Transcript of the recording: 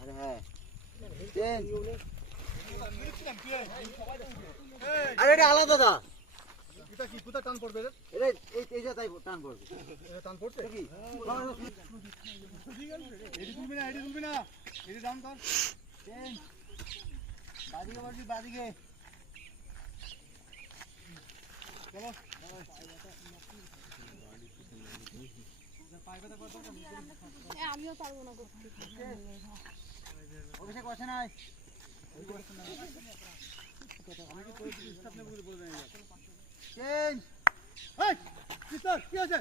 আরে হ্যাঁ চেন আরে এটা আলাদা দা এটা কি কোথা টান পড়বে রে? এটা এই যে তাই টান পড়বে এটা টান পড়ছে কি এডি তুলবি না এডি ডাউন কর চেন বাদিকে বলবি বাদিকে চলো আমিও পারবো না করতে। অভিষেক বসে নাই চেন এই কি স্যার কি আছে